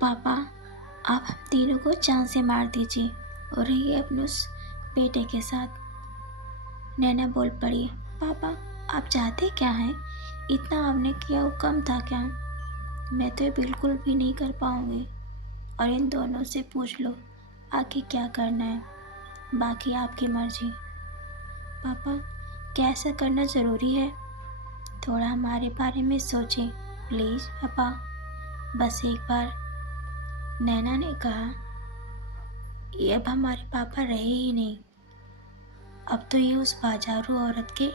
पापा, आप हम तीनों को जान से मार दीजिए और रहिए अपने उस बेटे के साथ। नैना बोल पड़ी, पापा आप चाहते क्या हैं? इतना आपने किया वो कम था क्या? मैं तो ये बिल्कुल भी नहीं कर पाऊंगी। और इन दोनों से पूछ लो आगे क्या करना है, बाकी आपकी मर्जी। पापा, क्या ऐसा करना ज़रूरी है? थोड़ा हमारे बारे में सोचें प्लीज़ पापा, बस एक बार। नैना ने कहा, ये अब हमारे पापा रहे ही नहीं। अब तो ये उस बाजारू औरत के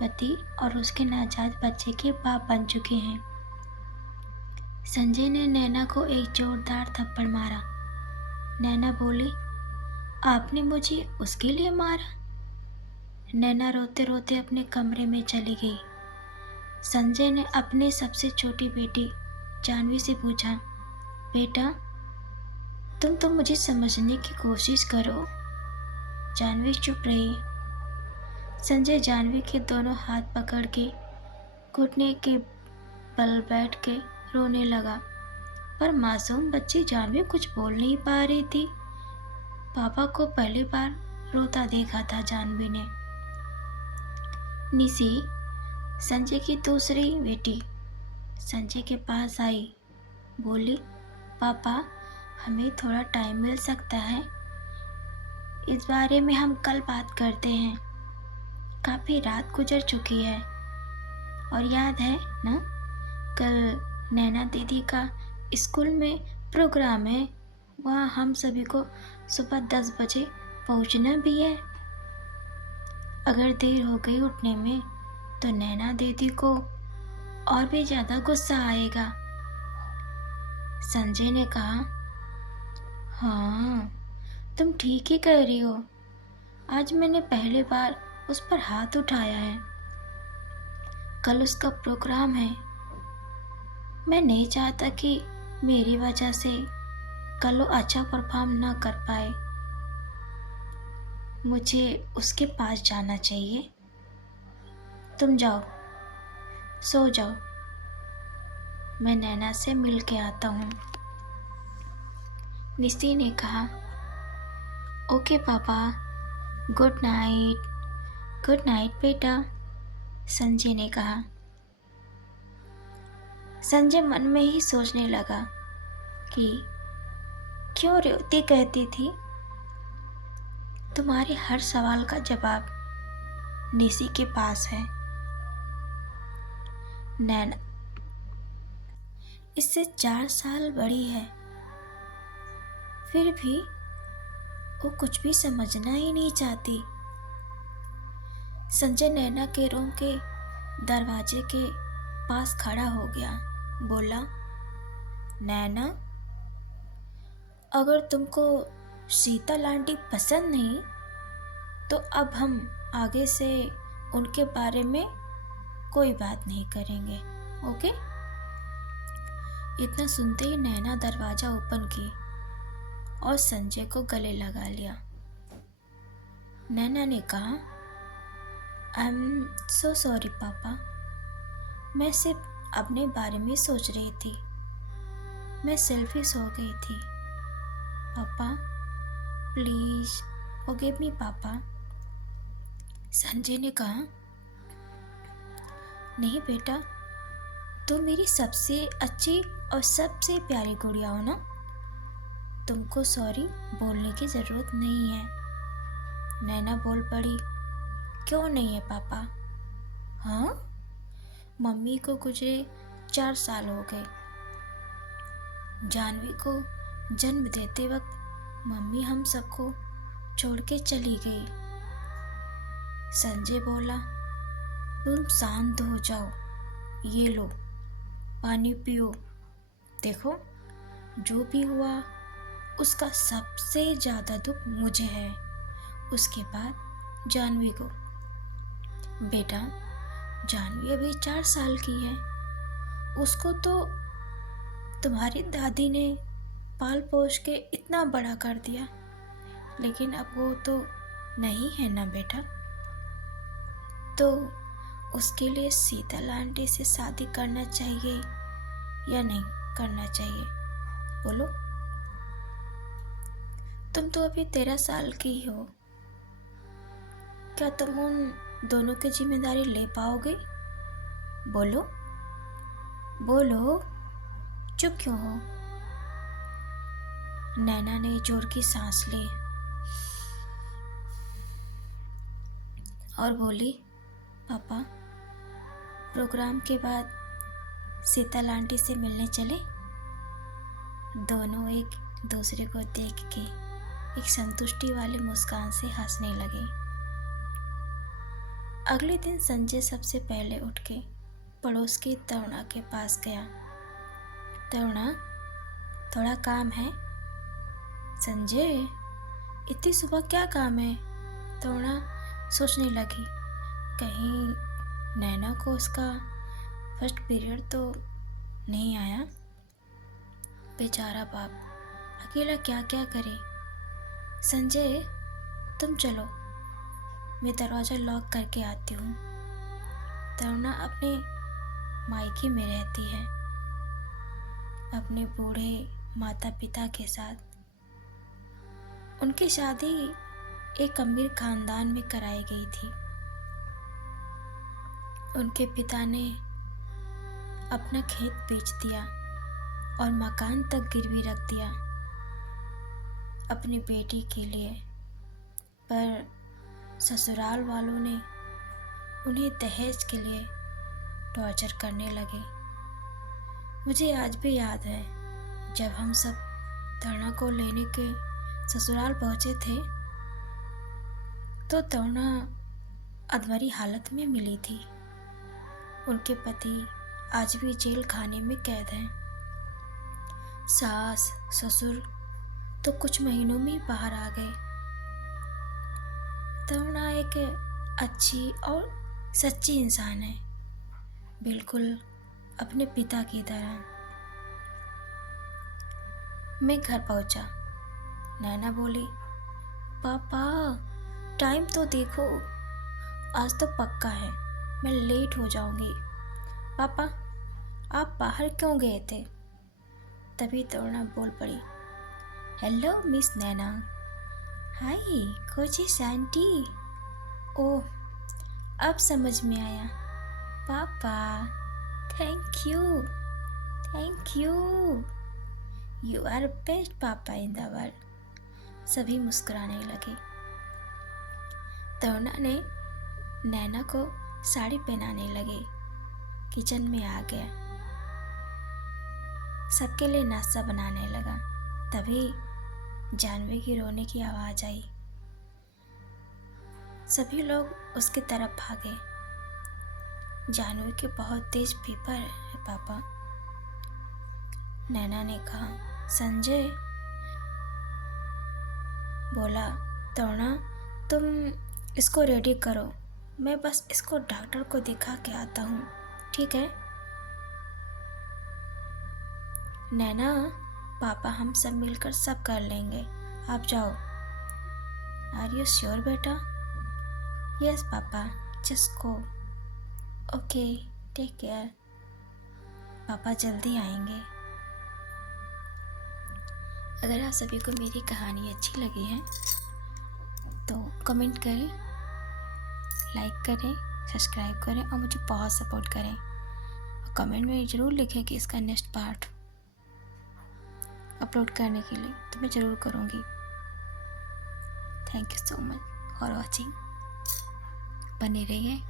पति और उसके नाजायज बच्चे के बाप बन चुके हैं। संजय ने नैना को एक जोरदार थप्पड़ मारा। नैना बोली, आपने मुझे उसके लिए मारा? नैना रोते रोते अपने कमरे में चली गई। संजय ने अपनी सबसे छोटी बेटी जानवी से पूछा, बेटा तुम तो मुझे समझने की कोशिश करो। जानवी चुप रही। संजय जानवी के दोनों हाथ पकड़ के घुटने के बल बैठ के रोने लगा, पर मासूम बच्ची जानवी कुछ बोल नहीं पा रही थी। पापा को पहली बार रोता देखा था जानवी ने। निशी, संजय की दूसरी बेटी, संजय के पास आई। बोली, पापा हमें थोड़ा टाइम मिल सकता है? इस बारे में हम कल बात करते हैं। काफ़ी रात गुजर चुकी है। और याद है ना, कल नैना दीदी का स्कूल में प्रोग्राम है, वहाँ हम सभी को सुबह 10 बजे पहुँचना भी है। अगर देर हो गई उठने में तो नैना दीदी को और भी ज़्यादा गुस्सा आएगा। संजय ने कहा, हाँ तुम ठीक ही कह रही हो। आज मैंने पहली बार उस पर हाथ उठाया है। कल उसका प्रोग्राम है। मैं नहीं चाहता कि मेरी वजह से कल वो अच्छा परफॉर्म ना कर पाए। मुझे उसके पास जाना चाहिए। तुम जाओ, सो जाओ, मैं नैना से मिल के आता हूँ। निशी ने कहा, ओके पापा, गुड नाइट। गुड नाइट बेटा, संजय ने कहा। संजय मन में ही सोचने लगा कि क्यों रेवती कहती थी, तुम्हारे हर सवाल का जवाब निशी के पास है। नैना इससे 4 साल बड़ी है, फिर भी वो कुछ भी समझना ही नहीं चाहती। संजय नैना के रूम के दरवाजे के पास खड़ा हो गया। बोला, नैना अगर तुमको शीतल आंटी पसंद नहीं तो अब हम आगे से उनके बारे में कोई बात नहीं करेंगे, ओके? इतना सुनते ही नैना दरवाजा ओपन की और संजय को गले लगा लिया। नैना ने कहा, आई एम सो सॉरी पापा, मैं सिर्फ अपने बारे में सोच रही थी। मैं सेल्फिश हो गई थी। पापा प्लीज फॉरगिव मी पापा। संजय ने कहा, नहीं बेटा, तुम मेरी सबसे अच्छी और सबसे प्यारी गुड़िया हो ना, तुमको सॉरी बोलने की ज़रूरत नहीं है। नैना बोल पड़ी, क्यों नहीं है पापा? हाँ, मम्मी को गुजरे 4 साल हो गए। जानवी को जन्म देते वक्त मम्मी हम सबको छोड़ के चली गई। संजय बोला, तुम शांत हो जाओ, ये लो पानी पियो। देखो, जो भी हुआ उसका सबसे ज़्यादा दुख मुझे है, उसके बाद जानवी को। बेटा, जानवी अभी 4 साल की है, उसको तो तुम्हारी दादी ने पाल पोस के इतना बड़ा कर दिया, लेकिन अब वो तो नहीं है ना बेटा। तो उसके लिए शीतल आंटी से शादी करना चाहिए या नहीं करना चाहिए? बोलो। तुम तो अभी 13 साल की ही हो, क्या तुम उन दोनों की जिम्मेदारी ले पाओगे? बोलो बोलो, चुप क्यों हो? नैना ने जोर की सांस ली और बोली, पापा, प्रोग्राम के बाद शीतल आंटी से मिलने चले? दोनों एक दूसरे को देख के एक संतुष्टि वाली मुस्कान से हंसने लगे। अगले दिन संजय सबसे पहले उठ के पड़ोस की तरुणा के पास गया। तरुणा, थोड़ा काम है। संजय, इतनी सुबह क्या काम है? तरुणा सोचने लगी, कहीं नैना को उसका फर्स्ट पीरियड तो नहीं आया। बेचारा बाप अकेला क्या क्या करे। संजय, तुम चलो, मैं दरवाज़ा लॉक करके आती हूँ। तरुणा अपने मायके में रहती है, अपने बूढ़े माता पिता के साथ। उनकी शादी एक अमीर खानदान में कराई गई थी। उनके पिता ने अपना खेत बेच दिया और मकान तक गिरवी रख दिया अपनी बेटी के लिए, पर ससुराल वालों ने उन्हें दहेज के लिए टॉर्चर करने लगे। मुझे आज भी याद है, जब हम सब तरुणा को लेने के ससुराल पहुंचे थे तो तरुणा अधमरी हालत में मिली थी। उनके पति आज भी जेल खाने में कैद हैं। सास ससुर तो कुछ महीनों में ही बाहर आ गए। तरुणा एक अच्छी और सच्ची इंसान है, बिल्कुल अपने पिता की तरह। मैं घर पहुंचा। नैना बोली, पापा, टाइम तो देखो, आज तो पक्का है मैं लेट हो जाऊंगी। पापा, आप बाहर क्यों गए थे? तभी तरुणा बोल पड़ी, हेलो मिस नैना। हाय कोचिस आंटी। ओह, अब समझ में आया। Papa, thank you, thank you, you are best papa in the world. सभी मुस्कुराने लगे। तरुणा ने नैना को साड़ी पहनाने लगे। किचन में आ गया, सबके लिए नाश्ता बनाने लगा। तभी जानवी की रोने की आवाज़ आई। सभी लोग उसकी तरफ भागे। जानवी के बहुत तेज फीवर है पापा। नैना ने कहा। संजय बोला, तरुणा, तुम इसको रेडी करो, मैं बस इसको डॉक्टर को दिखा के आता हूँ, ठीक है? नैना, पापा हम सब मिलकर सब कर लेंगे, आप जाओ। आर यू श्योर बेटा? Yes papa, just go. Okay, take care. Papa जल्दी आएंगे। अगर आप सभी को मेरी कहानी अच्छी लगी है तो कमेंट करें, लाइक करें, सब्सक्राइब करें और मुझे बहुत सपोर्ट करें। और कमेंट में ज़रूर लिखें कि इसका नेक्स्ट पार्ट अपलोड करने के लिए, तो मैं ज़रूर करूँगी। Thank you so much for watching. बने रहिए।